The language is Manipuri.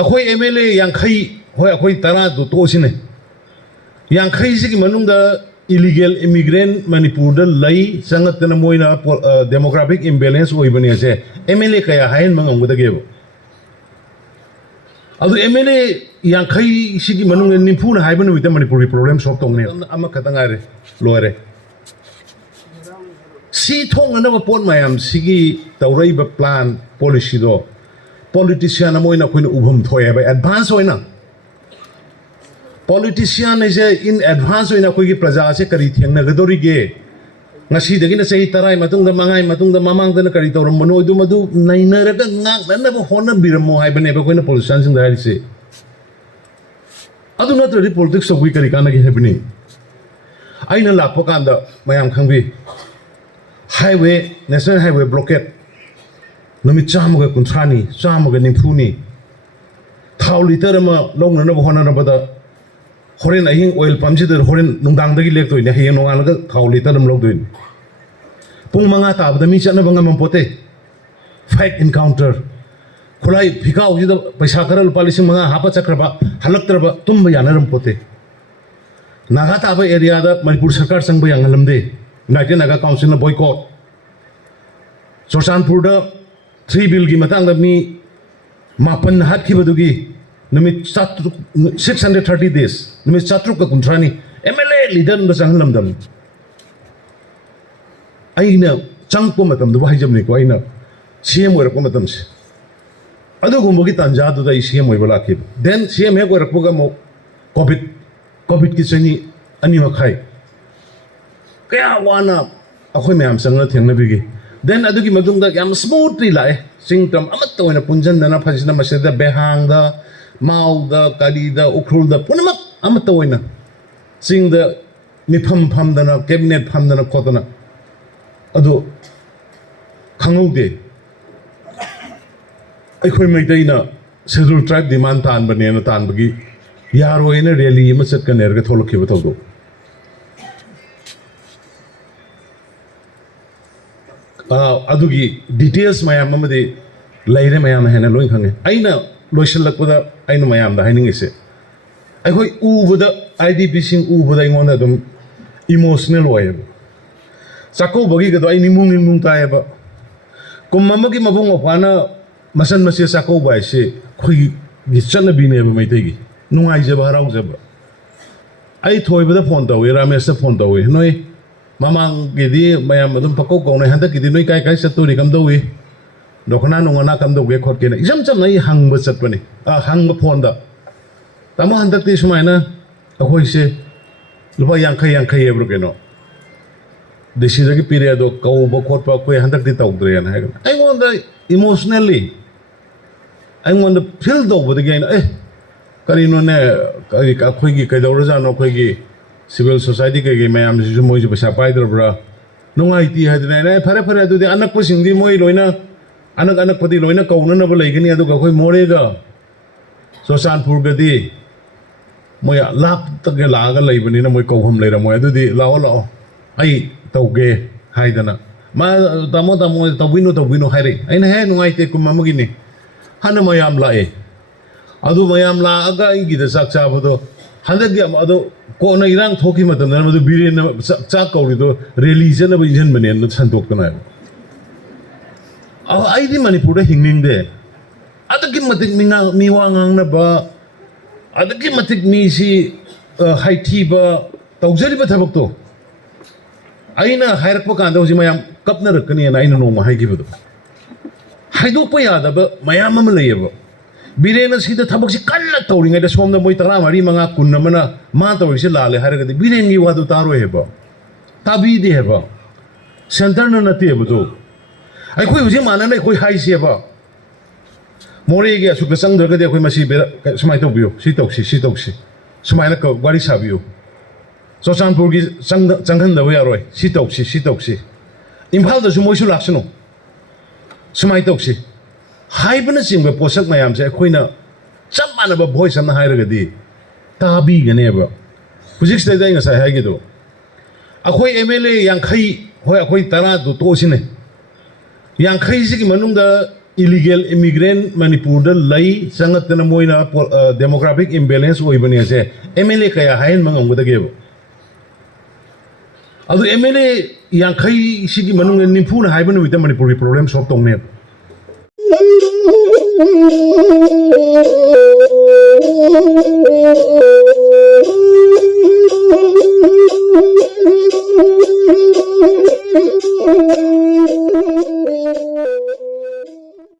अखोई MLA यांखई होय अखोई तरा दो तोसिने यांखई से की मनुंग illegal immigrant Manipur दा लई संगतन मोइना demographic imbalance ओइबने से MLA कया हाइन मंगम गदगेबो अदु MLA यांखई से की मनुंग निपुन हाइबन वित मणिपुरी प्रॉब्लम सॉल्व तोंगने अमा खतंगारे लोरे सी थोंग न पोट मयाम सिगी तौरैब प्लान पॉलिसी दो politician मोइना कोइन उभम थोय बा advance होइना politician is in advance in a quick plaza secretary and Gadorige. Nasi the Guinness say Tarai Matunga Mangai Matunga Mamang than a Carito Mono Dumadu, Niner, never honor be a more hibernate when the politicians in the head say. I do not read politics of Wikarikana happening. I know La Pocanda, my am Kangi. Highway, National Highway blockade. Nomichamuga Kuntrani, Samuga Nimpuni. Tau literama long and never honor about the Horin I think oil pumps the Horin Nungang the electro in the Hayan Nanga, Tau literam login. Pumangata, the mission of Bangamopote. Fight encounter. Kulai Picao, the Pisakaral Palisima, Hapachakraba, Halaktraba, Tumbayanaram Pote. Nagataba area that Manipur Sakar Sang Bayangalamde, Naga Council of boycott. Sosan Purda, 3 bill Gimatanga me, Mapan Hatkibadugi, Numit 630 days, Numit Satruka Kuntrani, MLA leader in the Sangalam. I know Changpomatam, the Wajamiko, I know. CM were Pomatams. Other Gumbogitan Jadu, the CM we will like it. Then CM were a Pogamo, COVID Kitsani, Animakai. Kaya wana, ako may amsang na tiyang nabigi. Then adugi madungdag yam smoothly lai, singtam amato na punjan na napasis na masyada behang da, mau da, kadi da, ukrul da, punamak amato na. Sing da, mipam pam da na, cabinet pam da na kota na. Ado, kangog de. Ako'y may day na, scheduled tribe demand taan ba niya na taan bagi, yaro ina really masat ka nerga tholok kiba tawdo. Adugi details mayam amade leire mayam hena loin khange aina loisal lakpada aina mayam da haining ise ai hoi ubada IDP sing ubada ingonda dum emotional way sako bagi ga ai nimung ta ba kumma gi mabung opana masan masia sako ba se khoi gi chana bi ne ba mai tegi nungai je ba harau je ba ai thoi ba phone ta we ramesh ta phone ta we noi Mamang gidi mayam adum pakok kong na handa gidi noi kai satu ni kam dawi dokna nungana kam dawi khot kena jam nai hang ba sat pani hang ba phone da tamo handa ti sumai na akoi se lupa yangkai ebro keno desi lagi period do kau ba khot pa koi handa ti tau dre na I want the emotionally I want the feel do ba again kari no ne kari ka khoi gi kai dawra jano khoi gi civil society ke मैं हम जिस मोई जो पैसा पाई दर बरा नोंगाइती है तो फरे फरे तो अनक को सिंधी मोई लोइना अनक पति लोइना कौन न बोले कि नहीं तो कोई मोड़ेगा सोसानपुर गदी मोई लाख तक के लागा लई बनी ना मोई कौहम ले रहा मोई तो दी लाओ आई तौगे हाय दना माँ तमो तबिनो हाय रे आई है नोंगाइते कुम्मा मगिनी हन मयाम लाए अदु मयाम ला अगा इंगी द साक्षा बदो हंदक गया अदो कोना इरांग थोकी मतलब ना मतलब बीरे ना चाक कौड़ी तो रिलीजन अब इंजन बने ना संतोष करना है अब आई थी मणिपुर में हिंगिंग दे अदक की मतिक मिवांगांग ना बा अदक की मतिक मिसी हाइटी बा तौजरी बा थबक तो आई ना हायरक पकान तो जी मयाम कब ना रखनी है ना आई ना नोंग हाई की बतो हाइदो पे याद अब मयाम हम ले अब Birena sida thabak si kalla tawring ay da somna moy tara mari mga kun naman na ma tawring si lale haragadi birengi wadu taro heba tabi di heba center na nati heba to ay koi uji mana na koi hai si heba mori ge asuk sang daga de koi masi bera sumai to biyo si toksi sumai na ko gari sa biyo so sanpur gi sanghan da ya roi si toksi imphal da su moy su laksano sumai toksi haibana singba posak mayam se khoina chap manaba voice am hairagadi tabi gane ba physics da inga sai hagi do akhoi MLA yankhai hoi akhoi tara do to sine yankhai si ki manung da illegal immigrant Manipur da lay sangat na moina demographic imbalance oi bani ase MLA kaya hain mangam gada gebo adu MLA yang khai sigi manung nimpu na haiban with Manipur problem solve tong ne